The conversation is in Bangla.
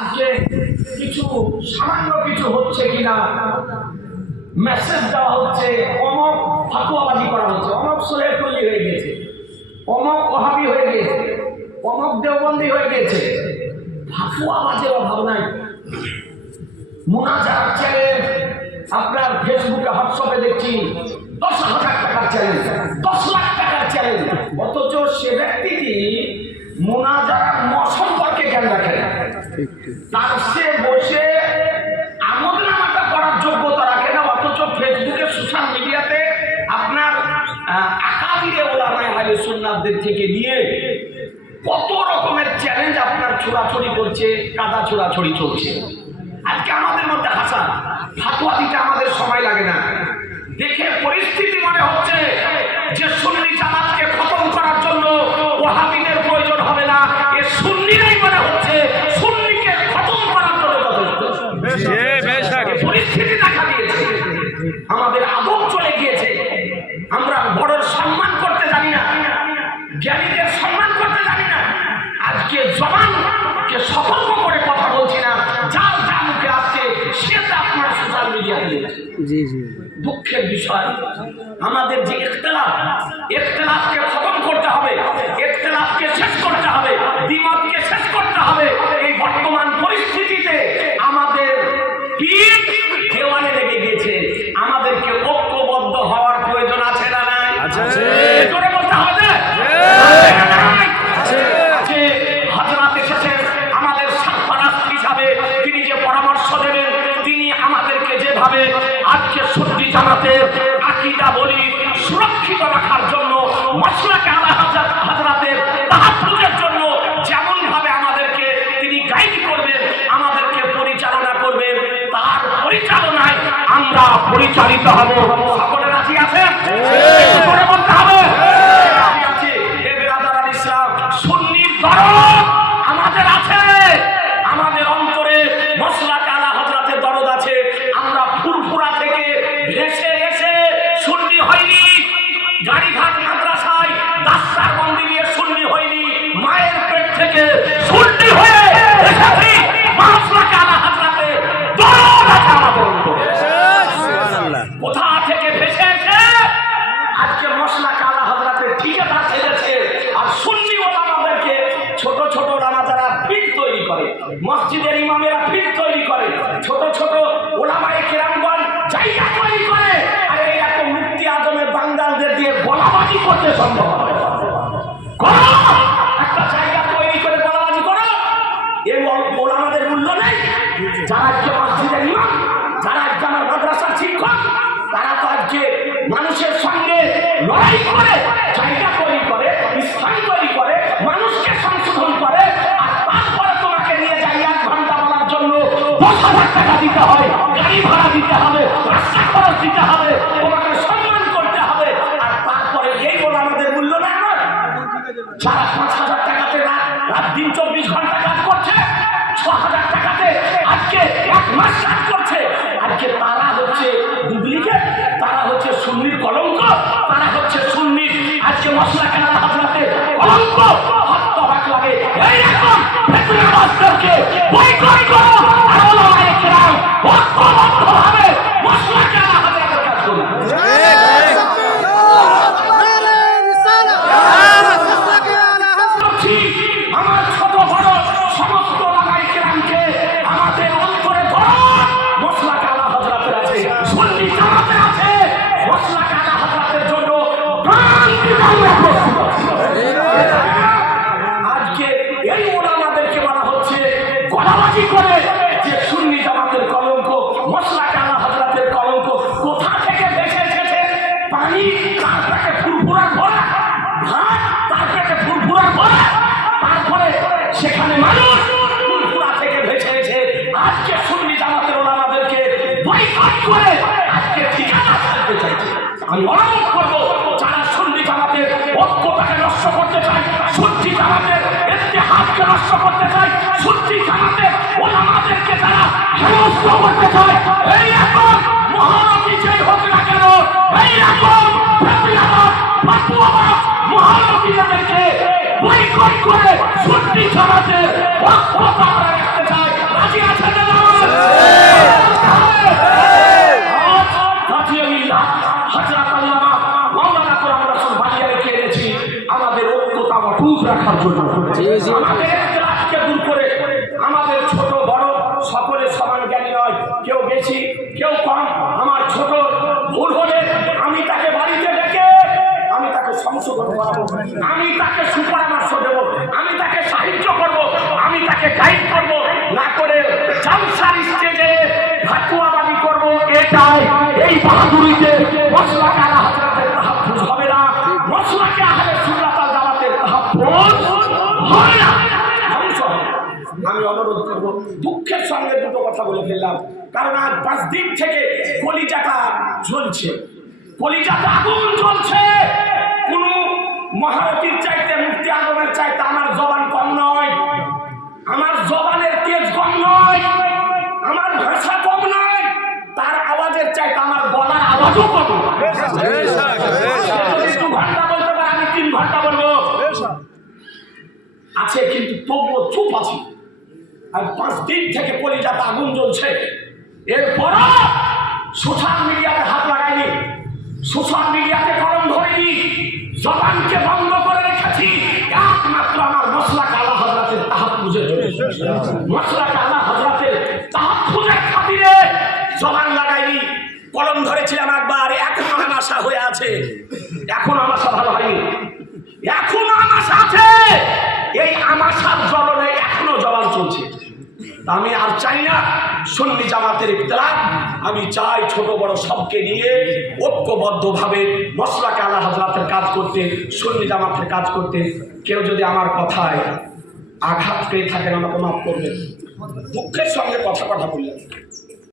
আজকে কিছু, সামান্য কিছু হচ্ছে কিনা মেসেজ দেওয়া হচ্ছে, অমক ফাতুয়াবাজি করা হচ্ছে, অমক সোহেল কলি হয়ে গেছে, অমক ওহাবি হয়ে গেছে, অমক দেওবন্দি হয়ে গেছে, ফাতুয়াবাজের অভাব নাই মোনাজার চ্যালেঞ্জ আপনার ফেসবুকে হোয়াটসঅ্যাপে দেখছি, দশ হাজার টাকার চ্যালেঞ্জ দশ লাখ টাকার চ্যালেঞ্জ অথচ সে ব্যক্তিটি মোনাজার সম্পর্কে জ্ঞান রাখে না। তার সে বসে করার যোগ্যতা অথচ ফেসবুকে, সোশ্যাল মিডিয়াতে আপনার থেকে নিয়ে কত রকমের চ্যালেঞ্জ আপনার করছে, কাদা চলছে। আজকে আমাদের মধ্যে আমাদের সময় লাগে না। দেখে পরিস্থিতি মনে হচ্ছে। জি জি। দুঃখের বিষয়। আমাদের যে ইখতলাফ, ইখতলাফকে খতম করতে হবে, ইখতলাফকে শেষ করতে হবে, দ্বিমতকে শেষ করতে হবে। এই বর্তমান পরিস্থিতিতে আমাদের পিঠ জানাতে আকিদা বলি সুরক্ষিত রাখার জন্য মশলাকে আলা হাজার হাজরাতের তাহাফুজের জন্য যেমন ভাবে আমাদেরকে তিনি গাইড করবেন আমাদেরকে পরিচালনা করবেন তার পরিচালনায় আমরা পরিচালিত হব। সকলে রাজি আছে বলতে হবে। ইসলাম সুন্নির তারা তো আজকে মানুষের সঙ্গে লড়াই করে, জায়গা তৈরি করে, স্থান তৈরি করে, মানুষকে সংশোধন করে, আর তারপরে তোমাকে নিয়ে যাই এক ঘণ্টা বলার জন্য দশ হাজার টাকা দিতে হয়, গাড়ি ভাড়া দিতে হবে, রাস্তা খরচ দিতে হবে, তোমাকে সম্মান করতে হবে, আর তারপরে এই বলে আমাদের মূল্য আমার যারা পাঁচ হাজার টাকাতে রাত রাত দিন চব্বিশ ঘণ্টা কাজ করছে, ছ হাজার টাকাতে আজকে এক মাস কাজ আজকে মশলা কেনা হাজরাতে কলঙ্ক হত্য বাক লাগে এইরকম ভেতরে মাস্টারকে। চায় জানাতে ওলামাদেরকে তারা হেনস্থ করতে চায় এই এখন মহানবী যেই কেউ বেশি, কেউ কম। আমার ছোট ভুল হলে আমি তাকে বাড়িতে ডেকে আমি তাকে সংশোধন করাবো। আমি তাকে সুপরামর্শ দেব। আমি তাকে সাহিত্য করব। আমি তাকে গাইড করব। না করে সংসার স্টেজে ভাটুয়াবাদী করব। এটাই এই বাহাদুরিতে আমি অনুরোধ করব দুঃখের সঙ্গে দুটো কথা বলে ফেললাম। কারণ আজ পাঁচ দিন থেকে কলিজাটা জ্বলছে। কলিজাটা আগুন জ্বলছে। কোন মহারথীর চাইতে মুক্তি আলমের চাইতে আমার জবান কম নয়। আমার জবানের তেজ কম নয়। আমার ভাষা কম নয়। তার আওয়াজের চাইতে আমার গলার আওয়াজও কম। দু ঘণ্টা বলতে পারে আমি তিন ঘণ্টা বলব। আছে কিন্তু তবুও চুপ আছি। আর পাঁচ দিন থেকে কলিজাতে আগুন জ্বলছে। এরপরও সোশ্যাল মিডিয়াতে হাত লাগাইনি সোশ্যাল মিডিয়াতে কলম ধরেনি। জবানকে বন্ধ করে রেখেছি। একমাত্র আমার মশলা কালা হজরাতের তাহাত পুজো মশলা কালা হজরাতের তাহাত খুঁজে খাতিরে জবান লাগাইনি কলম ধরেছিলাম একবার, এখনও আমাশা হয়ে আছে। এখন আমাশা ভালো হয়নি। এখনও আমাশা আছে। এই আমাশার জ্বলনে এখনও জবান চলছে। আমি আর চাই না সন্নি জামাতের ইফতলাক আমি চাই ছোট বড় সবকে নিয়ে ঐক্যবদ্ধভাবে মশলাকে আল্লাহ হাজরাতের কাজ করতে সন্নি জামাতের কাজ করতে। কেউ যদি আমার কথায় আঘাত পেয়ে থাকেন আমাকে মাফ করবেন। দুঃখের সঙ্গে কথা কথা বললেন।